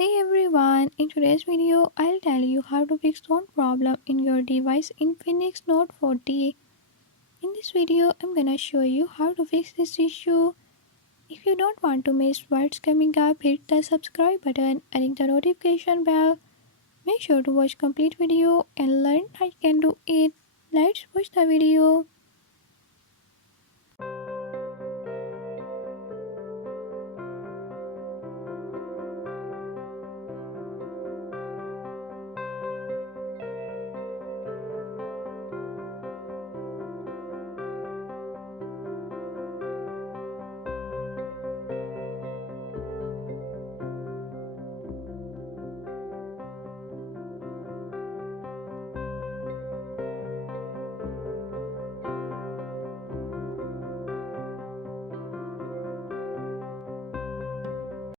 Hey everyone, in today's video, I'll tell you how to fix sound problem in your device Infinix Note 40. In this video, I'm gonna show you how to fix this issue. If you don't want to miss what's coming up, hit the subscribe button and hit the notification bell. Make sure to watch complete video and learn how you can do it. Let's watch the video.